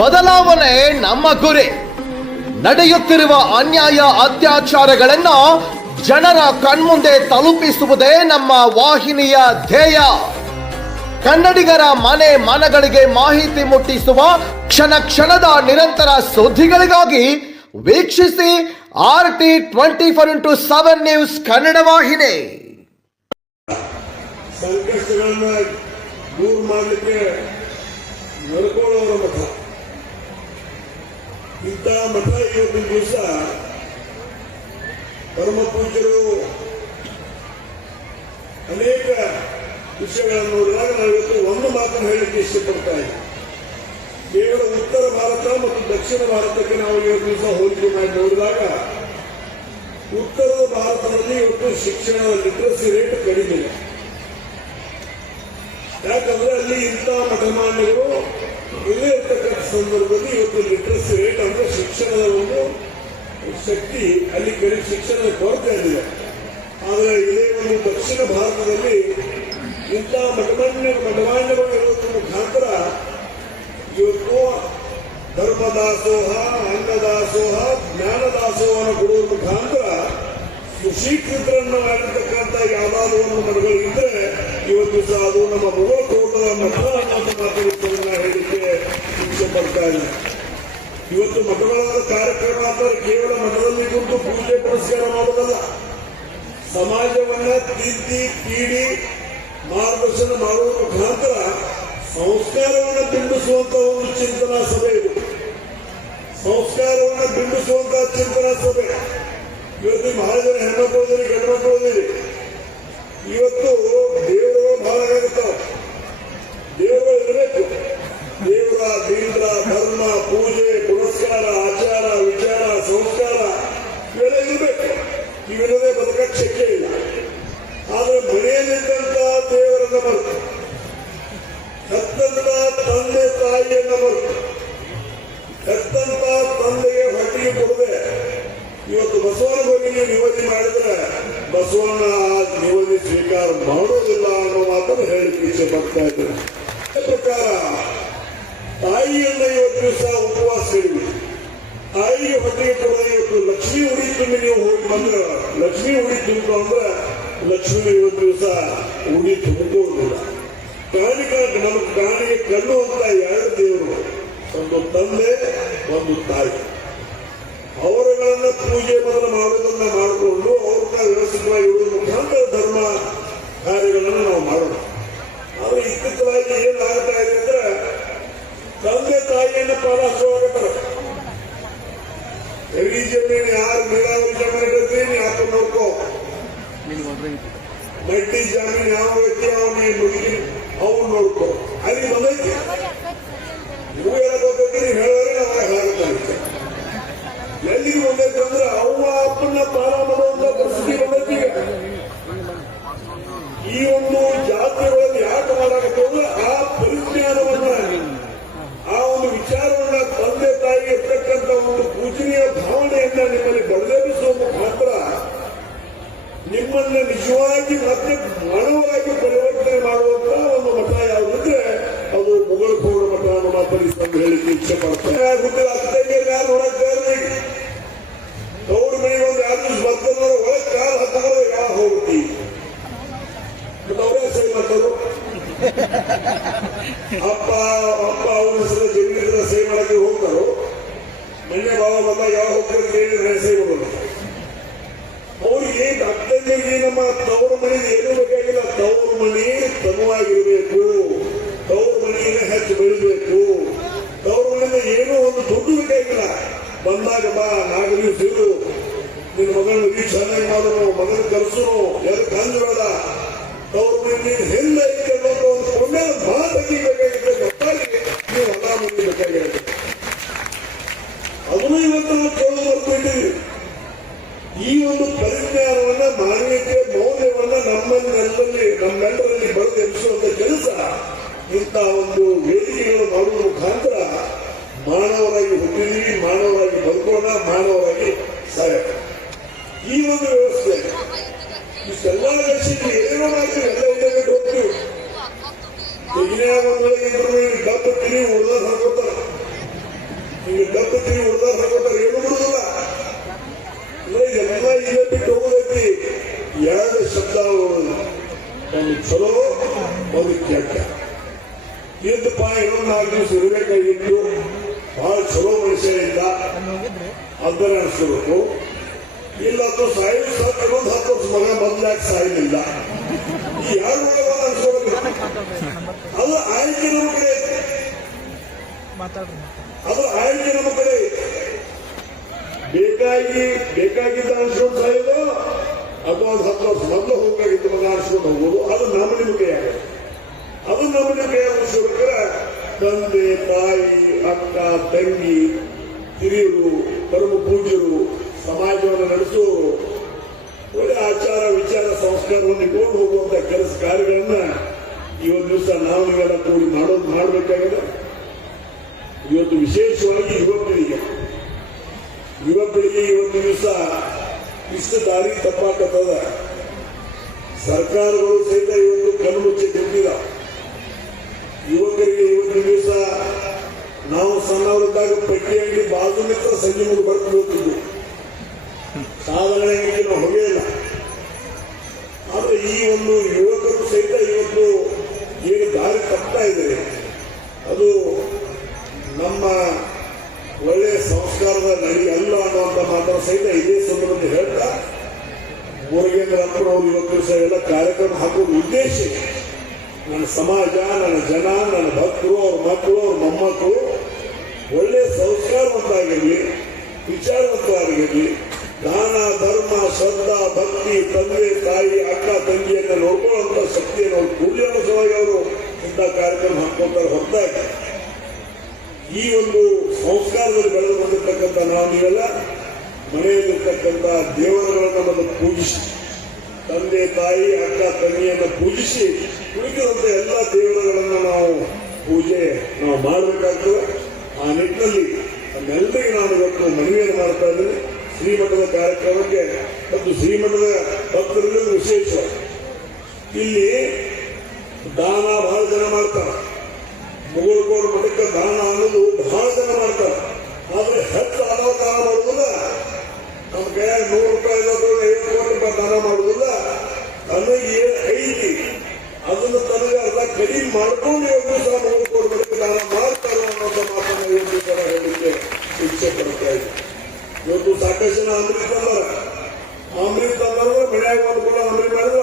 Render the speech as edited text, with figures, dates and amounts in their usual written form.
ಬದಲಾವಣೆ ನಮ್ಮ ಗುರಿ. ನಡೆಯುತ್ತಿರುವ ಅನ್ಯಾಯ ಅತ್ಯಾಚಾರಗಳನ್ನು ಜನರ ಕಣ್ಮುಂದೆ ತಲುಪಿಸುವುದೇ ನಮ್ಮ ವಾಹಿನಿಯ ಧ್ಯೇಯ. ಕನ್ನಡಿಗರ ಮನೆ ಮನಗಳಿಗೆ ಮಾಹಿತಿ ಮುಟ್ಟಿಸುವ ಕ್ಷಣ ಕ್ಷಣದ ನಿರಂತರ ಸುದ್ದಿಗಳಿಗಾಗಿ ವೀಕ್ಷಿಸಿ RT24x7 ನ್ಯೂಸ್ ಕನ್ನಡ ವಾಹಿನಿ. ಸಂಕಷ್ಟಗಳನ್ನ ದೂರ ಮಾಡಲಿಕ್ಕೆ ನಡ್ಕೊಳ್ಳೋರ ಮಠ. ಇಂಥ ಮಠ ಇವತ್ತಿನ ದಿವಸ ಪರಮ ಪೂಜ್ಯರು ಅನೇಕ ವಿಷಯಗಳನ್ನು ನೋಡಿದಾಗ ನಾವು ಇವತ್ತು ಒಂದು ಮಾತನ್ನು ಹೇಳಲಿಕ್ಕೆ ಇಷ್ಟಪಡ್ತಾ ಇದ್ದೀವಿ. ಕೇವಲ ಉತ್ತರ ಭಾರತ ಮತ್ತು ದಕ್ಷಿಣ ಭಾರತಕ್ಕೆ ನಾವು ಇವತ್ತು ದಿವಸ ಹೋಲಿಕೆ ಮಾಡಿ ನೋಡಿದಾಗ ಉತ್ತರ ಭಾರತದಲ್ಲಿ ಇವತ್ತು ಶಿಕ್ಷಣದ ಲಿಟ್ರಸಿ ರೇಟ್ ಕಡಿಮೆ ಇದೆ. ಯಾಕಂದ್ರೆ ಅಲ್ಲಿ ಇಂಥ ಮಠಮಾನ್ಯಗಳು ಇಲ್ಲೇ ಇರ್ತಕ್ಕಂಥ ಸಂದರ್ಭದಲ್ಲಿ ಇವತ್ತು ಲಿಟ್ರಸಿ ರೇಟ್ ಅಂದ್ರೆ ಶಿಕ್ಷಣದ ಒಂದು ಶಕ್ತಿ ಅಲ್ಲಿ ಕಡಿಮೆ, ಶಿಕ್ಷಣದ ಕೊರತೆ ಇದೆ. ಆದರೆ ಇದೇ ಒಂದು ದಕ್ಷಿಣ ಭಾರತದಲ್ಲಿ ಇಂಥ ಮಠಮಾನ್ಯಗಳು ಇರೋದ್ರ ಮುಖಾಂತರ ಇವತ್ತು ಧರ್ಮದಾಸೋಹ, ಅನ್ನದಾಸೋಹ, ಜ್ಞಾನದಾಸೋಹನ ಕೊಡುವ ಮುಖಾಂತರ ಸುಶೀಕೃತರನ್ನು ಮಾಡಿರ್ತಕ್ಕಂಥ ಯಾವ್ದಾದ್ರು ಒಂದು ಮಠಗಳಿದ್ರೆ ಇವತ್ತು ಸಹ ಅದು ನಮ್ಮ ಮೊಘಲ ಕೋಟದ ಮಠ ಅನ್ನೋ ಮಾತುಗಳನ್ನ ಹೇಳಲಿಕ್ಕೆ ಇಚ್ಛೆ ಪಡ್ತಾ ಇದೆ. ಇವತ್ತು ಮಠಗಳಾದ ಕಾರ್ಯಕ್ರಮ ಅಂದರೆ ಕೇವಲ ಮಠದಲ್ಲಿ ಕುರಿತು ಪೂಜೆ ಪುರಸ್ಕಾರ ಮಾಡೋದಲ್ಲ, ಸಮಾಜವನ್ನ ತಿದ್ದಿ ತೀಡಿ ಮಾರ್ಗದರ್ಶನ ಮಾಡುವ ಮುಖಾಂತರ ಸಂಸ್ಕಾರವನ್ನು ಬಿಂಬಿಸುವಂತ ಒಂದು ಚಿಂತನಾ ಸಭೆ ಇದು. ಸಂಸ್ಕಾರವನ್ನು ಬಿಂಬಿಸುವಂತಹ ಚಿಂತನಾ ಸಭೆ. ಇವತ್ತು ಬಹಳ ಜನ ಹೆಣ್ಮಕ್ಳು ಹೋದಿರಿ, ಗಂಡ್ಮಕ್ಳು ಹೋದಿರಿ. ಇವತ್ತು ದೇವರುಗಳು ಬಹಳ ಆಗುತ್ತಾವ. ದೇವರುಗಳು ಇರಬೇಕು. ದೇವರ ದೀಂದ್ರ ಧರ್ಮ ಪೂಜೆ ಪುರಸ್ಕಾರ ಆಚಾರ ವಿಚಾರ ಸಂಸ್ಕಾರ ಇವೆಲ್ಲ ಇರಬೇಕು. ಇವೆಲ್ಲದೇ ಬದುಕಕ್ಕೆ ಶಕ್ಯ ಇಲ್ಲ. ಆದರೆ ಮನೆಯಲ್ಲಿದ್ದಂತ ದೇವರನ್ನ ಮರೆತು, ಹೆತ್ತಂತ ತಂದೆ ತಾಯಿಯನ್ನ ಮರೆತು, ಹೆತ್ತಂತ ತಂದೆಗೆ ಹೊಟ್ಟಿಗೆ ಕೊಡದೆ ಇವತ್ತು ಬಸವನ ಬಗ್ಗೆ ನೀವು ನಿವೃತ್ತಿ ಮಾಡಿದ್ರೆ ಬಸವನ ನಿವೃತ್ತಿ ಸ್ವೀಕಾರ ಮಾಡೋದಿಲ್ಲ ಅನ್ನೋ ಮಾತನ್ನು ಹೇಳಿಕ್ಕೆ ಇಚ್ಛೆ ಪಡ್ತಾ ಇದ್ದಾರೆ. ಪ್ರಕಾರ ತಾಯಿಯನ್ನ ಇವತ್ತು ದಿವಸ ಉಪವಾಸ ಹಿಡಿದು ತಾಯಿಗೆ ಹೊಟ್ಟಿಗೆ ಕೊಡದೆ ಇವತ್ತು ಲಕ್ಷ್ಮೀ ಉಡಿ ತುಂಬಿ ನೀವು ಹೋಗಿ ಬಂದ್ರೆ, ಲಕ್ಷ್ಮೀ ಉಡಿ ತುಂಬಿತು ಅಂದ್ರೆ ಲಕ್ಷ್ಮಿ ಇವತ್ತು ದಿವಸ ಉಡಿ ತುಂಬಿಕೊಳ್ಳೋದಿಲ್ಲ. ನಮ್ಮ ಪ್ರಾಣಿಗೆ ಕಣ್ಣು ಅಂತ ಎರಡು ದೇವರು, ಒಂದು ತಂದೆ ಒಂದು ತಾಯಿ. ಅವರುಗಳನ್ನ ಪೂಜೆ ಮೊದಲು ಮಾಡುವುದನ್ನ ಮಾಡಿಕೊಂಡು ಅವ್ರನ್ನ ವ್ಯವಸ್ಥಿತವಾಗಿ ಇಡುವ ಮುಖಾಂತರ ಧರ್ಮ ಕಾರ್ಯಗಳನ್ನು ನಾವು ಮಾಡೋಣ. ಆದ್ರೆ ಇತ್ತೀಚೆಗೆ ಏನಾಗ್ತಾ ಇದೆ ಅಂದ್ರೆ ತಂದೆ ತಾಯಿಯನ್ನು ಪಾಲಿಸುವಾಗತ್ತಾರೆ. ಎಲ್ಲಿ ಜಮೀನು ಯಾರು ನೀರಾವರಿ ಜಮೀನು ಇರುತ್ತೆ ನೀ ಹಾಕ ನೋಡ್ಕೋ, ಮಡ್ಡಿ ಜಮೀನು ಯಾವ ವ್ಯಕ್ತಿ ಅವನಿಗೆ ಮುಗಿ ಅವನು ನೋಡ್ಕೋ, ಅಲ್ಲಿ ಬಂದೈತಿ ನೀವು ಹೇಳಬೇಕು. ನೀವು ಹೇಳಿದ್ರೆ ನಾವು ಹೇಳುತ್ತಾರೆ ಎಲ್ಲಿಗೆ ಬಂದೈತೆ ಅಂದ್ರೆ ಅವ್ವ ಅಪ್ಪನ ಪಾಲ ಮಾಡುವಂತ ಪರಿಸ್ಥಿತಿ ಬಂದೈತಿ. ಈ ಒಂದು ಜಾತ್ರೆಗಳಲ್ಲಿ ಯಾಕೆ ಮಾಡಾಕತ್ತೆ ಅಂದ್ರೆ ಆ ಪರಿಜ್ಞಾನವನ್ನ, ಆ ಒಂದು ವಿಚಾರವನ್ನ ತಂದೆ ತಾಯಿಗೆ ಇರ್ತಕ್ಕಂಥ ಒಂದು ಪೂಜನೀಯ ಭಾವನೆಯನ್ನ ನಿಮ್ಮಲ್ಲಿ ಬದಲಾಯಿಸುವ ಮುಖಾಂತರ ನಿಮ್ಮನ್ನ ನಿಜವಾಗಿ ಮತ್ತೆ ಮಾನವರಾಗಿ ಪರಿವರ್ತನೆ ಮಾಡುವಂತ ಒಂದು ಮಠ ಯಾವುದಿದ್ರೆ ಅದು ಮೊಘಲ ಕೋಟ ಮಠ ಅನ್ನೋ ಮಾತನ್ನು ಹೇಳಿಕ್ಕೆ ಇಚ್ಛೆ ಪಡ್ತಾರೆ. ಯಾರು ನೋಡಕ್ಕೆ ಅವ್ರ ಮನೆಗೆ ಒಂದು ಯಾರು ಬರ್ತದ ಒಳಗೆ ಕಾಲು ಹತ್ತಿದ್ರೆ ಯಾವ ಹೋಗ್ತೀವಿ ಅವರೇ ಸೈ ಮಾಡ್ತಾರು. ಅಪ್ಪ ಅವ್ರ ಹೆಸರು ಜಮೀನಿದ್ರೆ ಸೈ ಮಾಡಕ್ಕೆ ಹೋಗ್ತಾರೋ, ಮನೆ ಭಾವ ಬಂದಾಗ ಯಾವ ಹೋಗ್ತಾರೆ ಸೈ ಮಾಡೋದು. ಅವ್ರಿಗೆ ಅತ್ತಂದಿಗೆ ನಮ್ಮ ತವರು ಮನೆಗೆ ಏನೂ ಬೇಕಾಗಿಲ್ಲ. ತವರು ಮನೆ ತನುವಾಗಿರ್ಬೇಕು, ತವರು ಮನೆಯಿಂದ ಹೆಚ್ಚು ಬೆಳಿಬೇಕು, ತವರು ಮನೆಯಿಂದ ಏನೋ ಒಂದು ದುಡ್ಡು ಬೇಕಾಗಿಲ್ಲ. ಬಂದಾಗ ಬಾ ನಾಗರಿಕ ಸಿರು ನಿನ್ನ ಮಗಳನ್ನು ಈ ಚೆನ್ನಾಗಿ ಮಾಡೋನು, ಮಗನ ಕಲಿಸೋನು, ಎದಕ್ಕೆ ಹಂಗಬೇಡ, ತವರು ಮನೆ ಹೆಲ್ಲ ಇಟ್ಕೊಂಡು ಒಂದು ಪುಣ್ಯ ಬಹಳ ತೆಗಿಬೇಕಾಗಿದೆ. ಮಕ್ಕಳಿಗೆ ನೀವು ಹೊಲ ಮಂದಿ ಬೇಕಾಗಿರುತ್ತೆ. ಅದನ್ನು ಇವತ್ತು ನಾವು ಕೇಳಲು ಬರ್ತಿದ್ದೀವಿ. ಈ ಒಂದು ಪರಿಜ್ಞಾನವನ್ನ, ಮಾನವೀಯತೆ ಮೌಲ್ಯವನ್ನ ನಮ್ಮೆಲ್ಲರಲ್ಲಿ ಬರೆದು ಎನಿಸುವಂತ ಕೆಲಸ ಇಂಥ ಒಂದು ವೇದಿಕೆಗಳು ಮಾಡುವ ಮುಖಾಂತರ ಮಾನವರಾಗಿ ಹುಟ್ಟಿದೀವಿ, ಮಾನವರಾಗಿ ಬದುಕೋಣ, ಮಾನವರಾಗಿ ಸಾಯೋಣ. ಈ ಒಂದು ವ್ಯವಸ್ಥೆ ಇಷ್ಟೆಲ್ಲ ಲಕ್ಷಕ್ಕೆ ಏನೋ ಮಾಡ್ತೀವಿ, ಎಲ್ಲ ಇಲ್ಲೇ ಹೋಗ್ತೀವಿ. ತೆಗಿನ ಒಂದೊಳಗೆ ಇಬ್ಬರು ಡಬ್ಬ ತಿರಿ ಉಳಿದ ಹಾಕೋತಾರೆ. ಈಗ ಡಬ್ಬು ತಿರುಗಿ ಉಡ್ದಾರ ಹಾಕೋತಾರೆ ಏನು ಬಿಡುದಿಲ್ಲ ಅಂದ್ರೆ ಎಲ್ಲ ಇಲ್ಲೇ ಬಿಟ್ಟು ಹೋಗೋದೈತಿ. ಎರಡು ಶಬ್ದ ಒಂದು ಚಲೋ ಒಂದು ಕೆಟ್ಟ. ಇದ್ದಪ್ಪ ಇನ್ನೊಂದು 4 ದಿವಸ ಇರಬೇಕಾಗಿತ್ತು, ಬಹಳ ಚಲೋ ಮನುಷ್ಯ ಇಲ್ಲ ಅದನ್ನ ಅನಿಸ್ಬೇಕು. ಇಲ್ಲ ಅದು ಸಾಯಿಲ್ ಸಾಕು ಇನ್ನೊಂದು 10 ವರ್ಷ ಮಗ ಮೊದಲಾಗಿ ಸಾಯಲಿಲ್ಲ, ಈ ಯಾರು ಮಗ ಅನ್ಸ್ಕೋಬೇಕು. ಅದು ಆಯ್ಕೆ ನಮ್ಮ ಕಡೆ ಐತೆ, ಅದು ಆಯ್ಕೆ ನಮ್ಮ ಕಡೆ ಐತೆ. ಬೇಕಾಗಿದ್ದ ಅನ್ಸ್ಕೊಂಡು ಸಾಯೋದು ಅಥವಾ ಒಂದು 10 ವರ್ಷ ಮೊದಲು ಹೋಗಬೇಕಾಗಿದ್ದು ಮಗ ಅನ್ಸ್ಕೊಂಡು ಹೋಗೋದು, ಅದು ನಮ್ಮ ನಿಮ್ಮ ಕೈ ಆಗೋದು. ಅದು ನಮ್ಮ ನಿಮ್ಮ ಕೈ ಅನ್ಸ್ಕೋಬೇಕಾದ್ರೆ ತಂದೆ ತಾಯಿ ಅಕ್ಕ ತಂಗಿ ಹಿರಿಯರು ಪರಮ ಪೂಜ್ಯರು ಸಮಾಜವನ್ನು ನಡೆಸುವವರು ಒಳ್ಳೆ ಆಚಾರ ವಿಚಾರ ಸಂಸ್ಕಾರವನ್ನು ಇಟ್ಕೊಂಡು ಹೋಗುವಂತ ಕೆಲಸ ಕಾರ್ಯಗಳನ್ನ ಇವತ್ತು ದಿವಸ ನಾವು ನೀವೆಲ್ಲ ಕೂಡಿ ಮಾಡಬೇಕಾಗಿದೆ. ಇವತ್ತು ವಿಶೇಷವಾಗಿ ಯುವಕರಿಗೆ ಇವತ್ತು ದಿವಸ ಇಷ್ಟು ದಾರಿ ತಪ್ಪಾಕತ್ತದ. ಸರ್ಕಾರಗಳು ಸಹಿತ ಇವತ್ತು ಕಣ್ಣು ಮುಚ್ಚಿ ಬಿಟ್ಟಿಲ್ಲ. ಯುವಕರಿಗೆ ಇವತ್ತಿನ ದಿವಸ ನಾವು ಸಣ್ಣವರಿದ್ದಾಗ ಪಟ್ಟಿ ಅಂಗಡಿ ಬಾಜು ನಿಂತ ಸಂಜೆ ಮುಂದೆ ಬರ್ಕೊಂಡು ಹೋಗ್ತಿದ್ವಿ, ಸಾಧಾರಣವಾಗಿ ನಾವು ಹೊಗೆ ಇಲ್ಲ. ಆದ್ರೆ ಈ ಒಂದು ಯುವಕರು ಸಹಿತ ಇವತ್ತು ಏನು ದಾರಿ ತಪ್ತಾ ಇದ್ದಾರೆ, ಅದು ನಮ್ಮ ಒಳ್ಳೆಯ ಸಂಸ್ಕಾರದ ನಡಿ ಅಲ್ಲ ಅನ್ನುವಂಥ ಮಾತನ್ನು ಸಹಿತ ಇದೇ ಸಂದರ್ಭದಲ್ಲಿ ಹೇಳ್ತಾ, ಮುರುಗೇಂದ್ರ ಅಪ್ಪನವರು ಇವತ್ತು ಸಹ ಎಲ್ಲ ಕಾರ್ಯಕ್ರಮ ಹಾಕೋದು ಉದ್ದೇಶ ನನ್ನ ಸಮಾಜ, ನನ್ನ ಜನ, ನನ್ನ ಭಕ್ತರು, ಅವ್ರ ಮಕ್ಕಳು, ಅವ್ರ ಮೊಮ್ಮಕ್ಕಳು ಒಳ್ಳೆಯ ಸಂಸ್ಕಾರವಂತಾಗಿರಲಿ, ವಿಚಾರವಂತವಾಗಿರಲಿ, ದಾನ ಧರ್ಮ ಶ್ರದ್ಧಾ ಭಕ್ತಿ ತಂದೆ ತಾಯಿ ಅಕ್ಕ ತಂಗಿಯನ್ನ ನೋಡ್ಕೊಳ್ಳುವಂತ ಶಕ್ತಿಯನ್ನು ಅವ್ರು ಕೂಡಲಿನ ಸಲುವಾಗಿ ಅವರು ಇಂಥ ಕಾರ್ಯಕ್ರಮ ಹಾಕೊಳ್ತಾರೆ. ಹೊರತಾಗಿ ಈ ಒಂದು ಸಂಸ್ಕಾರದಲ್ಲಿ ಬೆಳೆದು ಬಂದಿರ್ತಕ್ಕಂಥ ನಾವು ನೀವೆಲ್ಲ ಮನೆಯಲ್ಲಿರ್ತಕ್ಕಂಥ ದೇವರುಗಳನ್ನು ಮೊದಲು ಪೂಜಿಸಿ, ತಂದೆ ತಾಯಿ ಅಕ್ಕ ತಂಗಿಯನ್ನು ಪೂಜಿಸಿ ಉಳಿದಂತ ಎಲ್ಲ ದೇವರುಗಳನ್ನ ನಾವು ಮಾಡಬೇಕಾಗ್ತದೆ. ಆ ನಿಟ್ಟಿನಲ್ಲಿ ನಮ್ಮೆಲ್ಲರಿಗೆ ನಾನು ಇವತ್ತು ಮನವಿಯನ್ನು ಮಾಡ್ತಾ ಇದ್ದೇನೆ. ಶ್ರೀಮಠದ ಕಾರ್ಯಕ್ರಮಕ್ಕೆ ಮತ್ತು ಶ್ರೀಮಠದ ಭಕ್ತರಲ್ಲಿ ವಿಶೇಷ ಇಲ್ಲಿ ದಾನ ಬಹಳ ಜನ ಮಾಡ್ತಾರೆ. ಮುಗುಳ್ಕೋಡು ಮಠಕ್ಕೆ ದಾನ ಅನ್ನೋದು ಬಹಳ ಜನ ಮಾಡ್ತಾರೆ. ಆದ್ರೆ ಹೆಚ್ಚು ದಾನ ಮಾಡುವುದಿಲ್ಲ. ನಮ್ಮ ಕೈಯಾಗ 100 ರೂಪಾಯಿ 50 ರೂಪಾಯಿ ದಾನ ಮಾಡುವುದಿಲ್ಲ. ತನಗೆ ಏನು ಐತಿ ಅದನ್ನು ತನಗೆ ಅರ್ಧ ಕಡಿಮೆ ಮಾಡ್ಕೊಂಡು ಇವತ್ತು ಸಹ ಮುಗುಳ್ಕೋಡು ಮಠಕ್ಕೆ ದಾನ ಮಾಡ್ತಾರೆ ಅನ್ನೋಂಥ ಮಾತನ್ನು ಇವತ್ತು ಸಹ ಹೇಳಲಿಕ್ಕೆ ಇಚ್ಛೆ ಪಡ್ತಾ ಇದ್ದೀನಿ. ಇವತ್ತು ಸಾಕಷ್ಟು ಜನ ಅಮೃತ ತಂದ್ರೆ ಮನೆಯಾಗ ಒಂದು ಕೂಡ ಅಮೃತ ಮಾಡಿದ್ರೆ